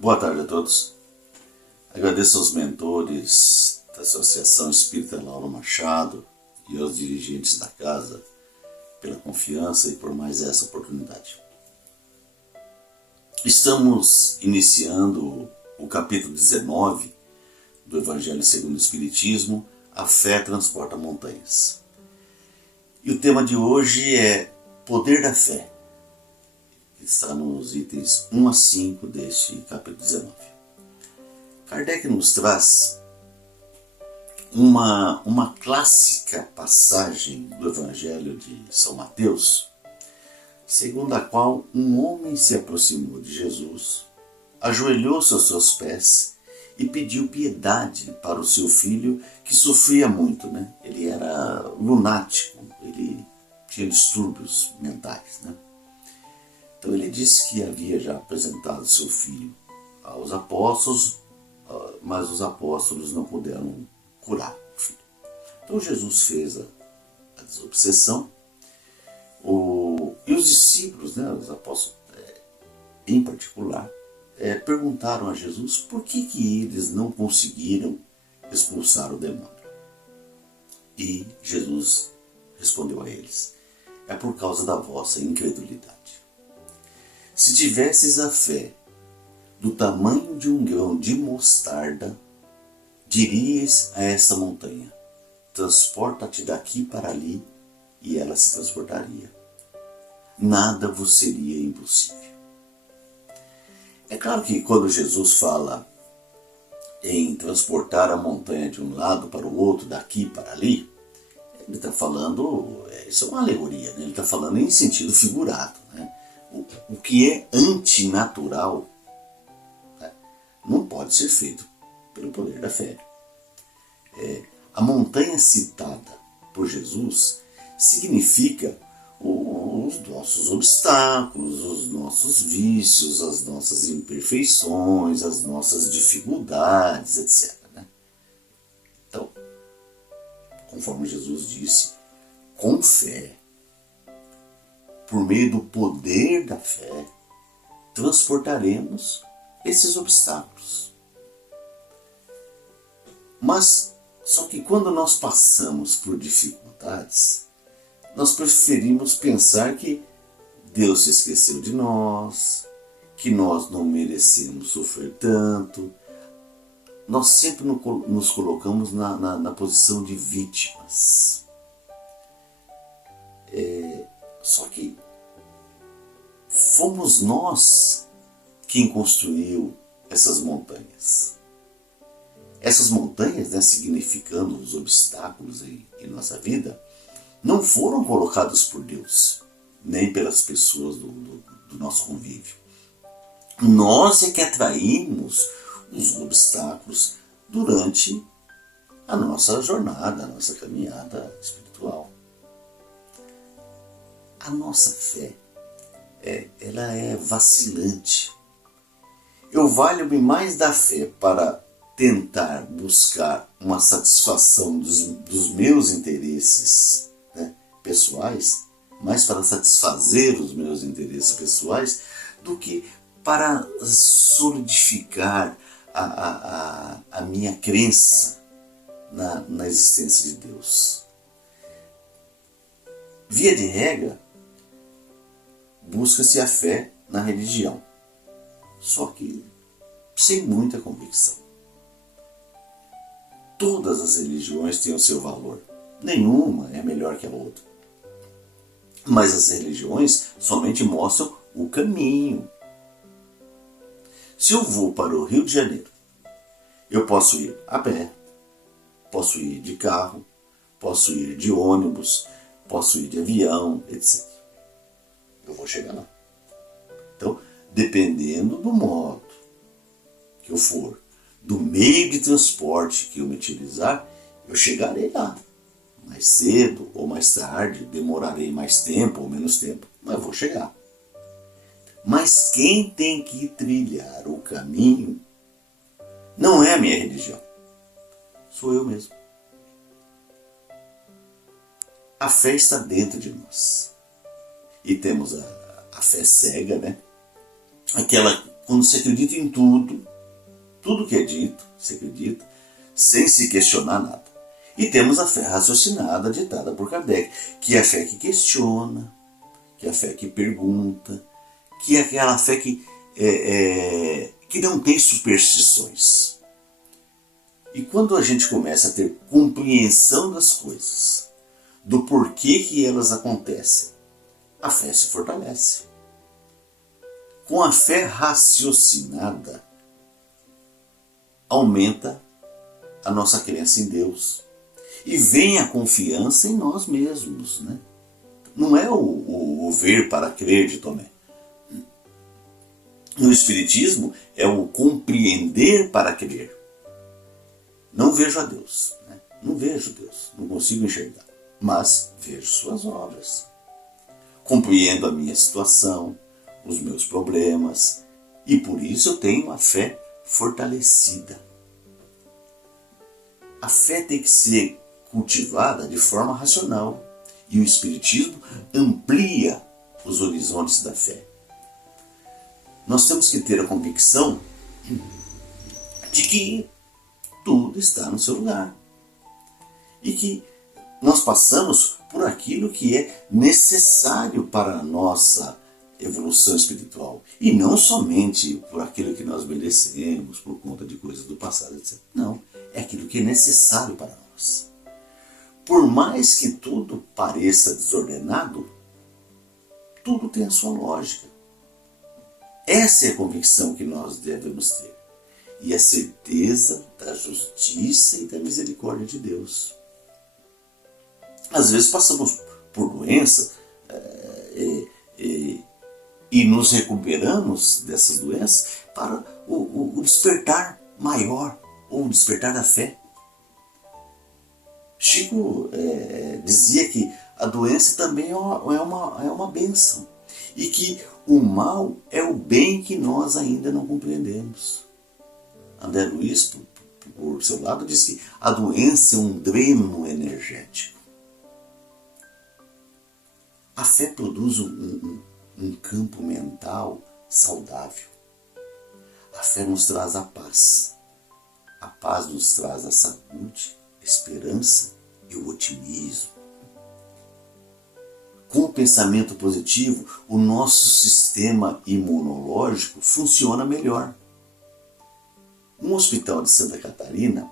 Boa tarde a todos. Agradeço aos mentores da Associação Espírita Lauro Machado e aos dirigentes da casa pela confiança e por mais essa oportunidade. Estamos iniciando o capítulo 19 do Evangelho segundo o Espiritismo, A Fé Transporta Montanhas. E o tema de hoje é Poder da Fé, que está nos itens 1 a 5 deste capítulo 19. Kardec nos traz uma clássica passagem do Evangelho de São Mateus, segundo a qual um homem se aproximou de Jesus, ajoelhou-se aos seus pés e pediu piedade para o seu filho, que sofria muito, né? Ele era lunático, ele tinha distúrbios mentais, né? Então ele disse que havia já apresentado seu filho aos apóstolos, mas os apóstolos não puderam curar o filho. Então Jesus fez a desobsessão, e os discípulos, né, os apóstolos em particular, perguntaram a Jesus por que eles não conseguiram expulsar o demônio. E Jesus respondeu a eles: é por causa da vossa incredulidade. Se tivesses a fé do tamanho de um grão de mostarda, dirias a esta montanha: transporta-te daqui para ali, e ela se transportaria. Nada vos seria impossível. É claro que quando Jesus fala em transportar a montanha de um lado para o outro, daqui para ali, ele está falando, isso é uma alegoria, né? Ele está falando em sentido figurado, né? O que é antinatural, né, não pode ser feito pelo poder da fé. A montanha citada por Jesus significa os nossos obstáculos, os nossos vícios, as nossas imperfeições, as nossas dificuldades, etc. Né? Então, conforme Jesus disse, com fé, por meio do poder da fé, transportaremos esses obstáculos. Mas, só que quando nós passamos por dificuldades, nós preferimos pensar que Deus se esqueceu de nós, que nós não merecemos sofrer tanto. Nós sempre nos colocamos na posição de vítimas. Só que fomos nós quem construiu essas montanhas. Essas montanhas, né, significando os obstáculos em nossa vida, não foram colocados por Deus, nem pelas pessoas do nosso convívio. Nós é que atraímos os obstáculos durante a nossa jornada, a nossa caminhada espiritual. A nossa fé, ela é vacilante. Eu valho-me mais da fé para tentar buscar uma satisfação dos meus interesses, né, pessoais, mais para satisfazer os meus interesses pessoais, do que para solidificar a minha crença na existência de Deus. Via de regra, busca-se a fé na religião, só que sem muita convicção. Todas as religiões têm o seu valor. Nenhuma é melhor que a outra. Mas as religiões somente mostram o caminho. Se eu vou para o Rio de Janeiro, eu posso ir a pé, posso ir de carro, posso ir de ônibus, posso ir de avião, etc. Eu vou chegar lá. Então, dependendo do modo que eu for, do meio de transporte que eu me utilizar, eu chegarei lá. Mais cedo ou mais tarde, demorarei mais tempo ou menos tempo, mas eu vou chegar. Mas quem tem que trilhar o caminho não é a minha religião, sou eu mesmo. A fé está dentro de nós. E temos a fé cega, né? Aquela quando se acredita em tudo, tudo que é dito, se acredita, sem se questionar nada. E temos a fé raciocinada, ditada por Kardec, que é a fé que questiona, que é a fé que pergunta, que é aquela fé que não tem superstições. E quando a gente começa a ter compreensão das coisas, do porquê que elas acontecem, a fé se fortalece. Com a fé raciocinada, aumenta a nossa crença em Deus. E vem a confiança em nós mesmos, né? Não é o ver para crer de Tomé. No Espiritismo é o compreender para crer. Não vejo a Deus, né? Não vejo Deus, não consigo enxergar, mas vejo suas obras. Compreendo a minha situação, os meus problemas, e por isso eu tenho uma fé fortalecida. A fé tem que ser cultivada de forma racional, e o Espiritismo amplia os horizontes da fé. Nós temos que ter a convicção de que tudo está no seu lugar e que nós passamos por aquilo que é necessário para a nossa evolução espiritual, e não somente por aquilo que nós merecemos por conta de coisas do passado, etc. Não, é aquilo que é necessário para nós. Por mais que tudo pareça desordenado, tudo tem a sua lógica. Essa é a convicção que nós devemos ter, e a certeza da justiça e da misericórdia de Deus. Às vezes passamos por doença e nos recuperamos dessas doenças para o despertar maior, ou o despertar da fé. Chico dizia que a doença também é uma bênção, e que o mal é o bem que nós ainda não compreendemos. André Luiz, por seu lado, diz que a doença é um dreno energético. A fé produz um campo mental saudável. A fé nos traz a paz. A paz nos traz a saúde, a esperança e o otimismo. Com o pensamento positivo, o nosso sistema imunológico funciona melhor. Um hospital de Santa Catarina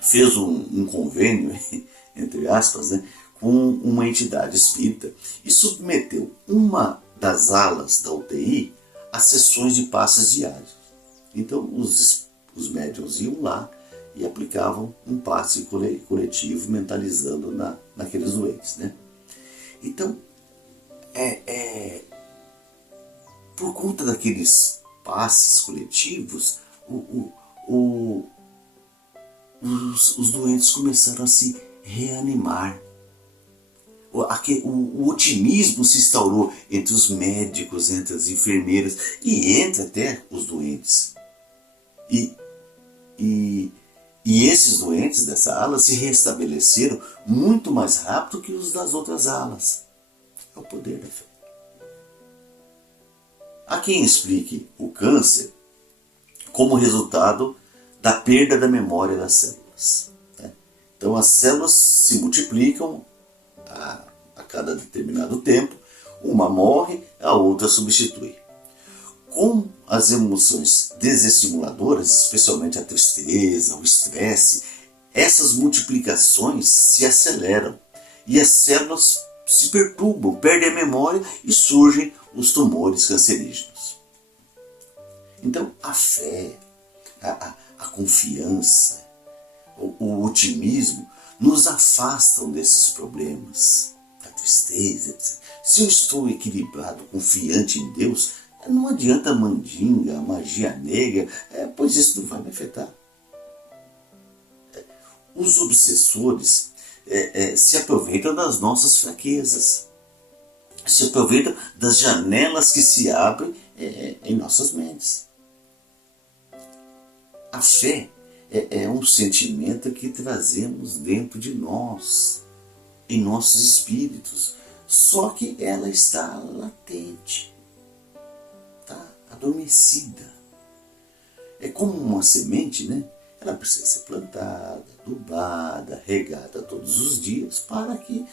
fez um convênio, entre aspas, né, com uma entidade espírita e submeteu uma das alas da UTI a sessões de passes diários. Então os médiuns iam lá e aplicavam um passe coletivo, mentalizando naqueles doentes, né? Então, por conta daqueles passes coletivos, os doentes começaram a se reanimar. O otimismo se instaurou entre os médicos, entre as enfermeiras e entre até os doentes. E esses doentes dessa ala se restabeleceram muito mais rápido que os das outras alas. É o poder da fé. Há quem explique o câncer como resultado da perda da memória das células, né? Então as células se multiplicam a cada determinado tempo, uma morre, a outra substitui. Com as emoções desestimuladoras, especialmente a tristeza, o estresse, essas multiplicações se aceleram e as células se perturbam, perdem a memória e surgem os tumores cancerígenos. Então a fé, a confiança, o otimismo nos afastam desses problemas, da tristeza, etc. Se eu estou equilibrado, confiante em Deus, não adianta a mandinga, a magia negra, pois isso não vai me afetar. Os obsessores se aproveitam das nossas fraquezas, se aproveitam das janelas que se abrem em nossas mentes. A fé é um sentimento que trazemos dentro de nós, em nossos espíritos, só que ela está latente. Tá adormecida. É como uma semente, né? Ela precisa ser plantada, adubada, regada todos os dias para que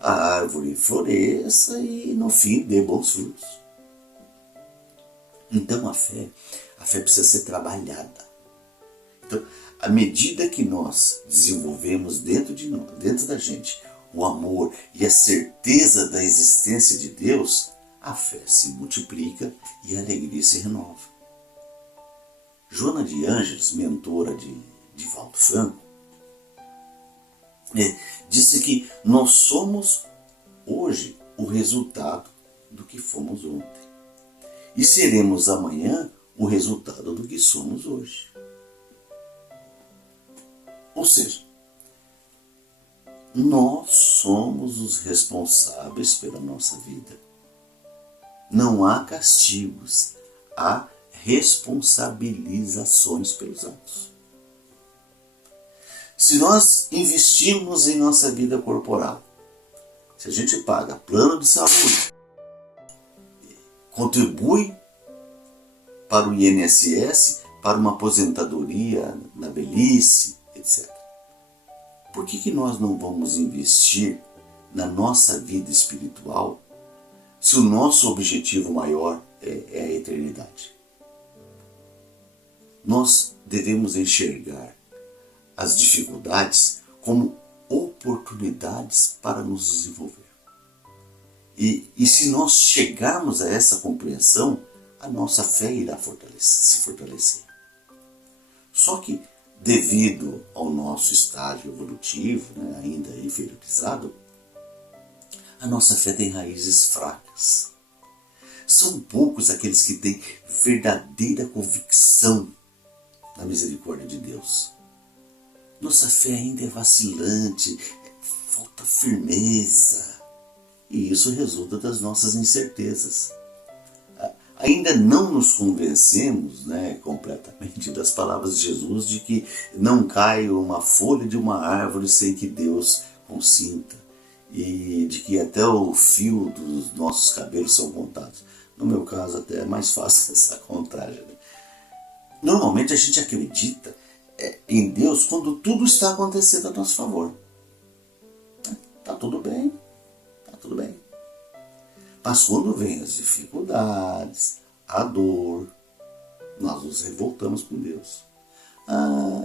a árvore floresça e no fim dê bons frutos. Então a fé precisa ser trabalhada. Então, à medida que nós desenvolvemos dentro da gente o amor e a certeza da existência de Deus, a fé se multiplica e a alegria se renova. Joana de Ângeles, mentora de Divaldo Franco, disse que nós somos hoje o resultado do que fomos ontem. E seremos amanhã o resultado do que somos hoje. Ou seja, nós somos os responsáveis pela nossa vida. Não há castigos, há responsabilizações pelos atos. Se nós investimos em nossa vida corporal, se a gente paga plano de saúde, contribui para o INSS, para uma aposentadoria na velhice, etc. Por que nós não vamos investir na nossa vida espiritual se o nosso objetivo maior é a eternidade? Nós devemos enxergar as dificuldades como oportunidades para nos desenvolver. E se nós chegarmos a essa compreensão, a nossa fé irá se fortalecer. Só que, devido ao nosso estágio evolutivo, ainda inferiorizado, a nossa fé tem raízes fracas. São poucos aqueles que têm verdadeira convicção na misericórdia de Deus. Nossa fé ainda é vacilante, falta firmeza, e isso resulta das nossas incertezas. Ainda não nos convencemos completamente das palavras de Jesus de que não cai uma folha de uma árvore sem que Deus consinta, e de que até o fio dos nossos cabelos são contados. No meu caso, até é mais fácil essa contagem. Normalmente a gente acredita em Deus quando tudo está acontecendo a nosso favor. Tá tudo bem, tá tudo bem. Mas quando vem as dificuldades, a dor, nós nos revoltamos com Deus.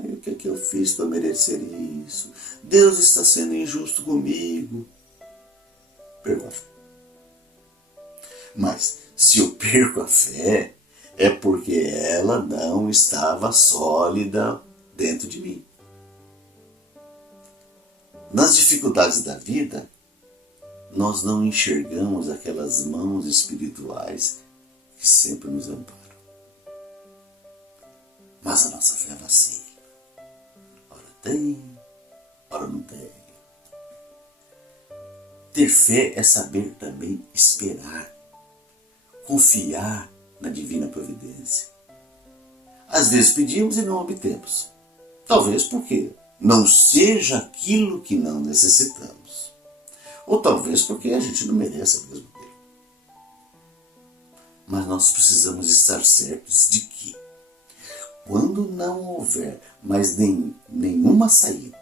O que é que eu fiz para merecer isso? Deus está sendo injusto comigo. Perco a fé. Mas se eu perco a fé, é porque ela não estava sólida dentro de mim. Nas dificuldades da vida, nós não enxergamos aquelas mãos espirituais que sempre nos amparam. Mas a nossa fé vacila. Ora tem, ora não tem. Ter fé é saber também esperar, confiar na divina providência. Às vezes pedimos e não obtemos. Talvez porque não seja aquilo que não necessitamos. Ou talvez porque a gente não merece mesmo dele. Mas nós precisamos estar certos de que, quando não houver mais nenhuma saída,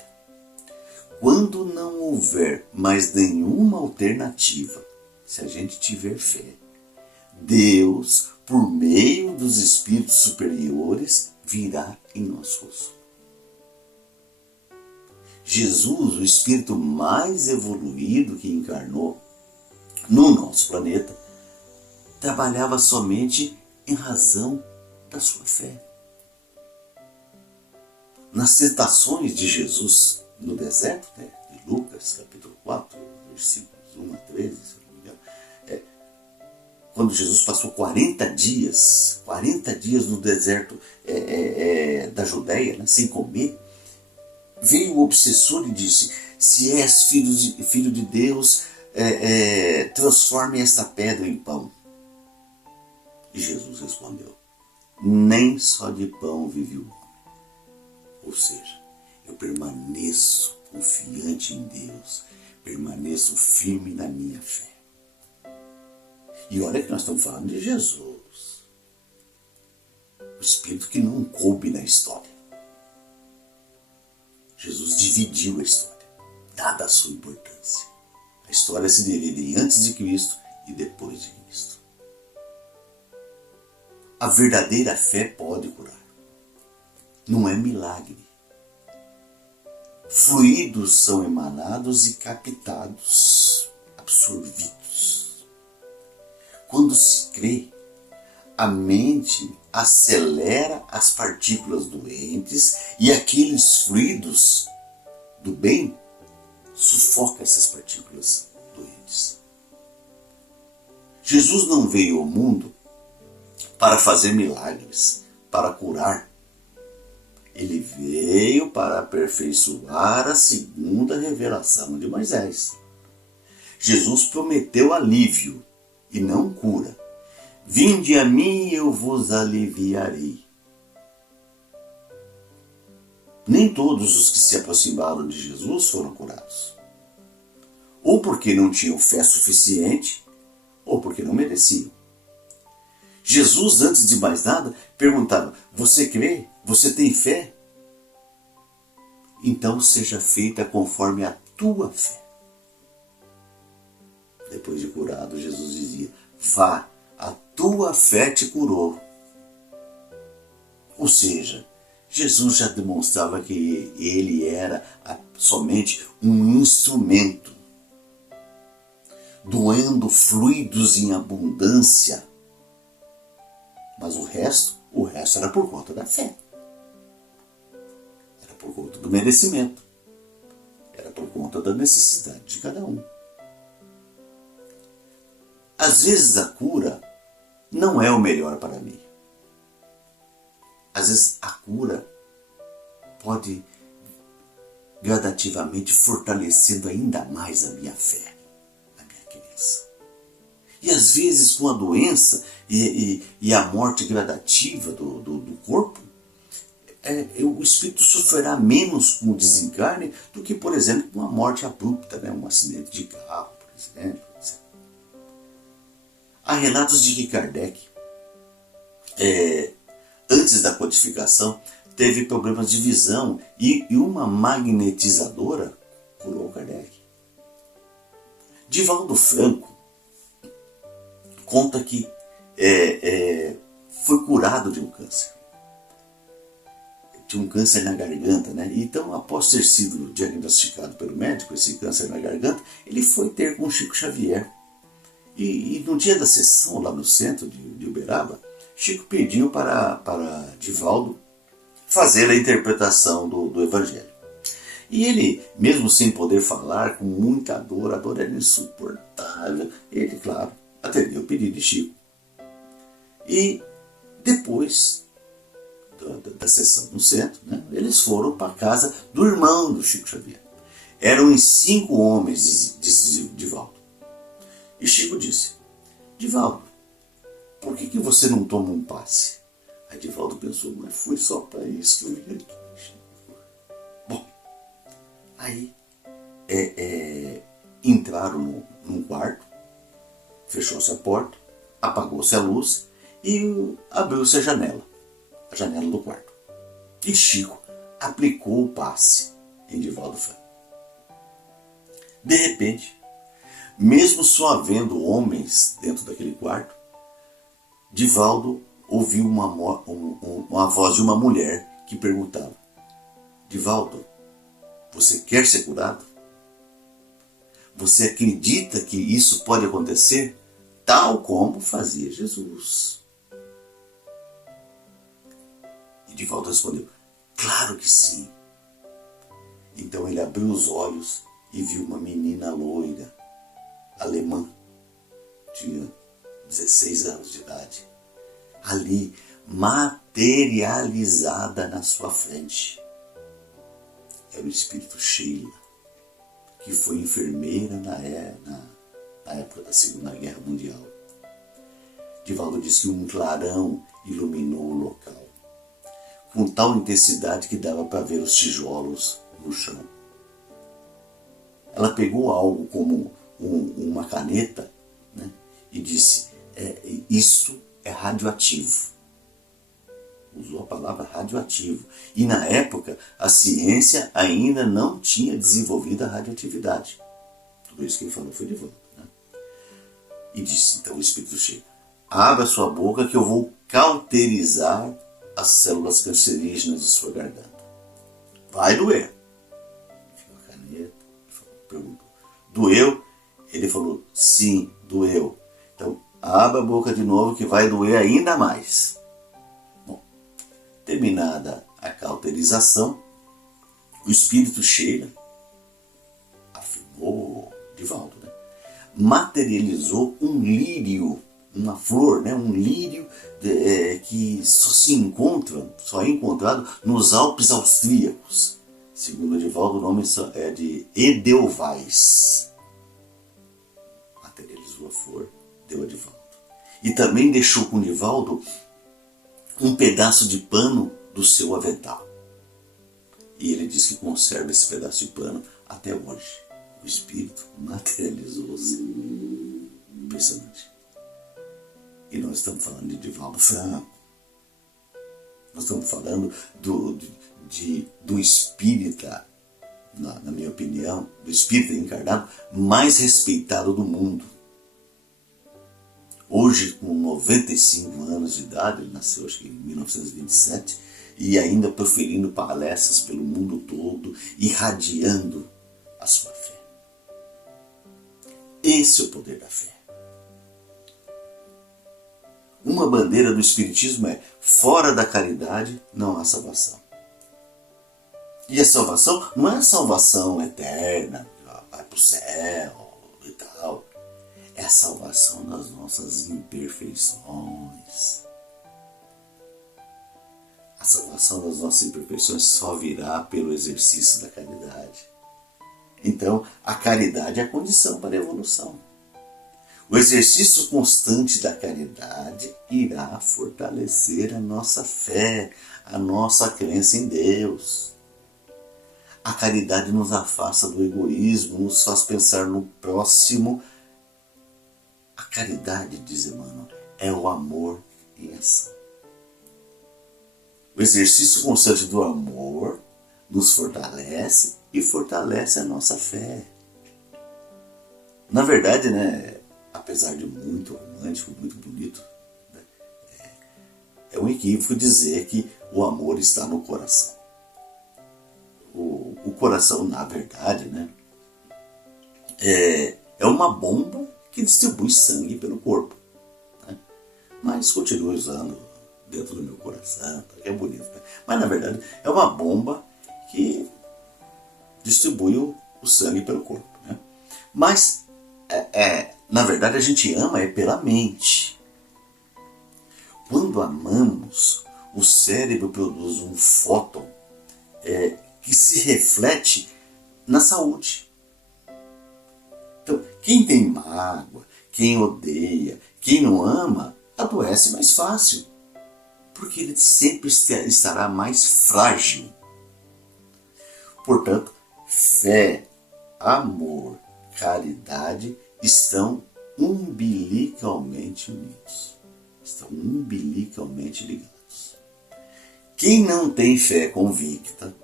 quando não houver mais nenhuma alternativa, se a gente tiver fé, Deus, por meio dos espíritos superiores, virá em nosso rosto. Jesus, o espírito mais evoluído que encarnou no nosso planeta, trabalhava somente em razão da sua fé. Nas tentações de Jesus no deserto, de Lucas, capítulo 4, versículos 1 a 13, se não me engano, quando Jesus passou 40 dias no deserto da Judéia, sem comer, veio o obsessor e disse: se és filho de Deus, transforme esta pedra em pão. E Jesus respondeu: nem só de pão vive o homem. Ou seja, eu permaneço confiante em Deus, permaneço firme na minha fé. E olha que nós estamos falando de Jesus. o espírito que não coube na história. Jesus dividiu a história, dada a sua importância. A história se divide em antes de Cristo e depois de Cristo. A verdadeira fé pode curar. Não é milagre. Fluidos são emanados e captados, absorvidos. Quando se crê, a mente acelera as partículas doentes e aqueles fluidos do bem sufoca essas partículas doentes. Jesus não veio ao mundo para fazer milagres, para curar. Ele veio para aperfeiçoar a segunda revelação de Moisés. Jesus prometeu alívio e não cura. Vinde a mim e eu vos aliviarei. Nem todos os que se aproximaram de Jesus foram curados. Ou porque não tinham fé suficiente, ou porque não mereciam. Jesus, antes de mais nada, perguntava: você crê? Você tem fé? Então seja feita conforme a tua fé. Depois de curado, Jesus dizia: vá, a tua fé te curou. Ou seja, Jesus já demonstrava que ele era somente um instrumento, doando fluidos em abundância. Mas o resto era por conta da fé. Era por conta do merecimento. Era por conta da necessidade de cada um. Às vezes a cura não é o melhor para mim. Às vezes a cura pode gradativamente fortalecendo ainda mais a minha fé, a minha crença. E às vezes com a doença e a morte gradativa do corpo, o espírito sofrerá menos com o desencarne do que, por exemplo, com a morte abrupta, um acidente de carro, por exemplo. Há relatos de que Kardec, antes da codificação, teve problemas de visão e uma magnetizadora curou Kardec. Divaldo Franco conta que foi curado de um câncer. Tinha um câncer na garganta, Então, após ter sido diagnosticado pelo médico, esse câncer na garganta, ele foi ter com Chico Xavier. E no dia da sessão, lá no centro de Uberaba, Chico pediu para Divaldo fazer a interpretação do Evangelho. E ele, mesmo sem poder falar, com muita dor, a dor era insuportável, ele, claro, atendeu o pedido de Chico. E depois da sessão no centro, eles foram para a casa do irmão do Chico Xavier. Eram 5 homens, disse Divaldo. E Chico disse: Divaldo, por que você não toma um passe? Aí Divaldo pensou: mas foi só para isso que eu vim aqui, Chico. Bom, aí entraram num quarto, fechou-se a porta, apagou-se a luz e abriu-se a janela do quarto. E Chico aplicou o passe em Divaldo Franco. De repente, mesmo só havendo homens dentro daquele quarto, Divaldo ouviu uma voz de uma mulher que perguntava: Divaldo, você quer ser curado? Você acredita que isso pode acontecer tal como fazia Jesus? E Divaldo respondeu: claro que sim. Então ele abriu os olhos e viu uma menina loira, alemã, tinha 16 anos de idade, ali materializada na sua frente. Era o espírito Sheila, que foi enfermeira na época da Segunda Guerra Mundial. Divaldo disse que um clarão iluminou o local, com tal intensidade que dava para ver os tijolos no chão. Ela pegou algo como uma caneta, e disse: isso é radioativo. usou a palavra radioativo. E na época, a ciência ainda não tinha desenvolvido a radioatividade. Tudo isso que ele falou foi de volta. Né? E disse, então o Espírito chega, abra sua boca que eu vou cauterizar as células cancerígenas de sua garganta. Vai doer. Ficou a caneta, perguntou, doeu? Ele falou, sim, doeu. Então, abra a boca de novo que vai doer ainda mais. Bom, terminada a cauterização, o Espírito chega, afirmou Divaldo, né? Materializou um lírio, uma flor, né? Um lírio que só é encontrado nos Alpes austríacos. Segundo Divaldo, o nome é de Edelweiss. Materializou a flor, deu a Divaldo. E também deixou com Divaldo um pedaço de pano do seu avental. E ele diz que conserva esse pedaço de pano até hoje. O Espírito materializou-se. Impressionante. E nós estamos falando de Divaldo Franco. Nós estamos falando do espírita, na minha opinião, do espírita encarnado mais respeitado do mundo. Hoje, com 95 anos de idade, ele nasceu acho que em 1927, e ainda proferindo palestras pelo mundo todo, irradiando a sua fé. Esse é o poder da fé. Uma bandeira do Espiritismo é: fora da caridade não há salvação. E a salvação não é a salvação eterna, vai para o céu e tal. É a salvação das nossas imperfeições. A salvação das nossas imperfeições só virá pelo exercício da caridade. Então, a caridade é a condição para a evolução. O exercício constante da caridade irá fortalecer a nossa fé, a nossa crença em Deus. A caridade nos afasta do egoísmo, nos faz pensar no próximo. A caridade, diz Emmanuel, é o amor em ação. O exercício constante do amor nos fortalece e fortalece a nossa fé. Na verdade, né, apesar de muito romântico, muito bonito, né, é um equívoco dizer que o amor está no coração. O coração, na verdade, né, é uma bomba que distribui sangue pelo corpo. Né? Mas continue usando dentro do meu coração, que é bonito. Né? Mas, na verdade, é uma bomba que distribui o sangue pelo corpo. Né? Mas, na verdade, a gente ama pela mente. Quando amamos, o cérebro produz um fóton que se reflete na saúde. Então, quem tem mágoa, quem odeia, quem não ama, adoece mais fácil, porque ele sempre estará mais frágil. Portanto, fé, amor, caridade estão umbilicalmente unidos. Estão umbilicalmente ligados. Quem não tem fé convicta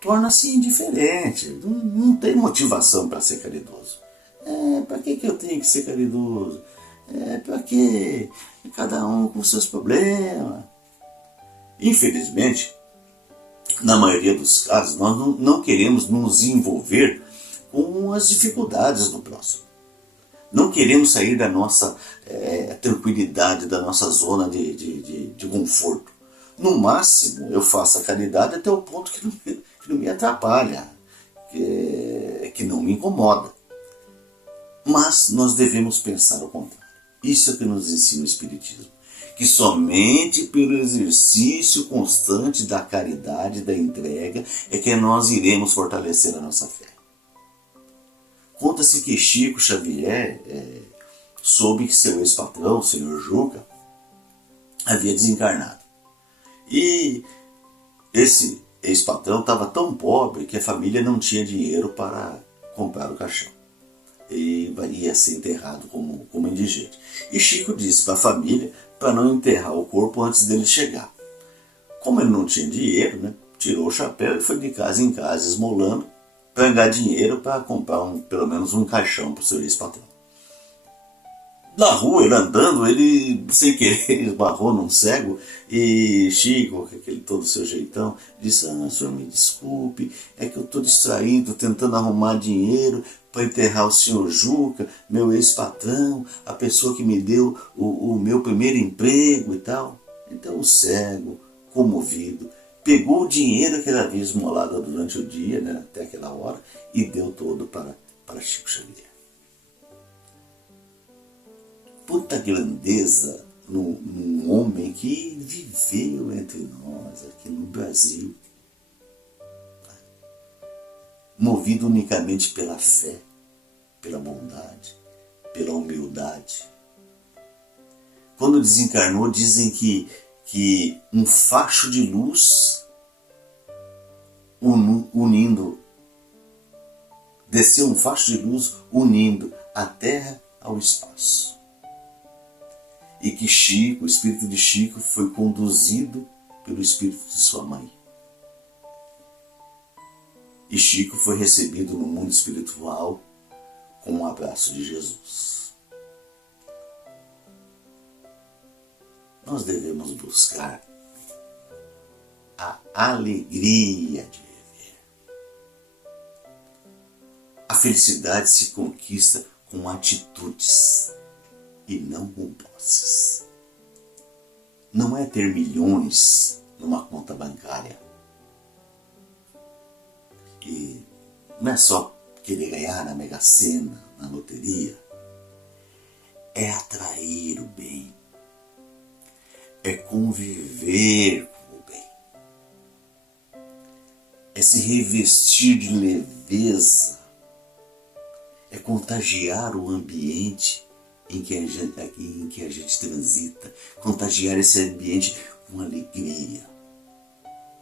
torna-se indiferente, não tem motivação para ser caridoso. Para que eu tenho que ser caridoso? Para que? Cada um com seus problemas. Infelizmente, na maioria dos casos, nós não queremos nos envolver com as dificuldades do próximo. Não queremos sair da nossa tranquilidade, da nossa zona de conforto. No máximo, eu faço a caridade até o ponto que não me atrapalha, que não me incomoda. Mas nós devemos pensar ao contrário. Isso é que nos ensina o Espiritismo. Que somente pelo exercício constante da caridade, da entrega, é que nós iremos fortalecer a nossa fé. Conta-se que Chico Xavier soube que seu ex-patrão, o Senhor Juca, havia desencarnado. E esse ex-patrão estava tão pobre que a família não tinha dinheiro para comprar o caixão. E ia ser enterrado como indigente. E Chico disse para a família para não enterrar o corpo antes dele chegar. Como ele não tinha dinheiro, né, tirou o chapéu e foi de casa em casa esmolando para ganhar dinheiro para comprar pelo menos um caixão para o seu ex-patrão. Na rua, ele andando, ele sem querer esbarrou num cego e Chico, com aquele todo seu jeitão, disse: senhor, me desculpe, é que eu estou distraído tentando arrumar dinheiro para enterrar o senhor Juca, meu ex-patrão, a pessoa que me deu o meu primeiro emprego e tal. Então o cego, comovido, pegou o dinheiro que ele havia esmolado durante o dia, né, até aquela hora, e deu todo para Chico Xavier. Puta grandeza num homem que viveu entre nós aqui no Brasil, movido unicamente pela fé, pela bondade, pela humildade. Quando desencarnou, dizem que um facho de luz desceu um facho de luz unindo a terra ao espaço. E que Chico, o espírito de Chico, foi conduzido pelo espírito de sua mãe. E Chico foi recebido no mundo espiritual com um abraço de Jesus. Nós devemos buscar a alegria de viver. A felicidade se conquista com atitudes e não com posses. Não é ter milhões numa conta bancária. E não é só querer ganhar na Mega Sena, na loteria. É atrair o bem. É conviver com o bem. É se revestir de leveza. É contagiar o ambiente em que a gente transita, contagiar esse ambiente com alegria,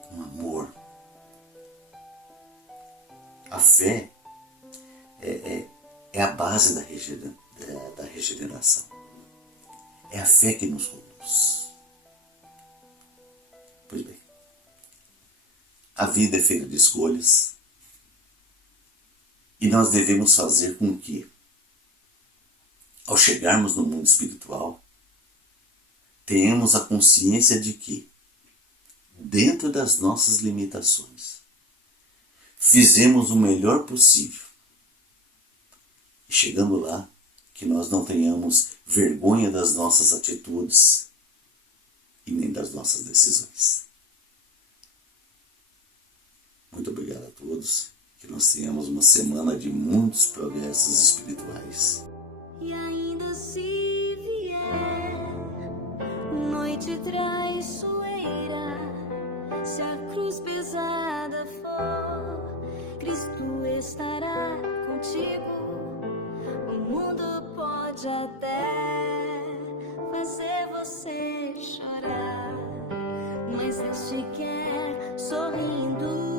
com amor. A fé é a base da regeneração. É a fé que nos conduz. Pois bem, a vida é feita de escolhas e nós devemos fazer com que, ao chegarmos no mundo espiritual, tenhamos a consciência de que, dentro das nossas limitações, fizemos o melhor possível. E chegando lá, que nós não tenhamos vergonha das nossas atitudes e nem das nossas decisões. Muito obrigado a todos. Que nós tenhamos uma semana de muitos progressos espirituais. E ainda se vier noite traiçoeira, se a cruz pesada for, Cristo estará contigo. O mundo pode até fazer você chorar, mas Deus te quer sorrindo.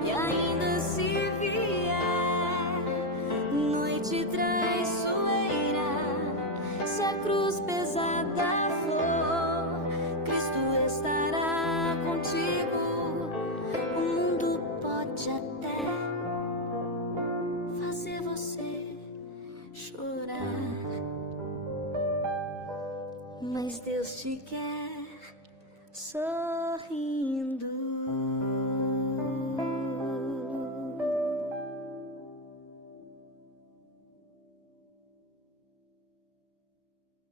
E ainda se vier noite traiçoeira, se a cruz pesada for, Cristo estará contigo. O mundo pode até fazer você chorar, mas Deus te quer sorrir.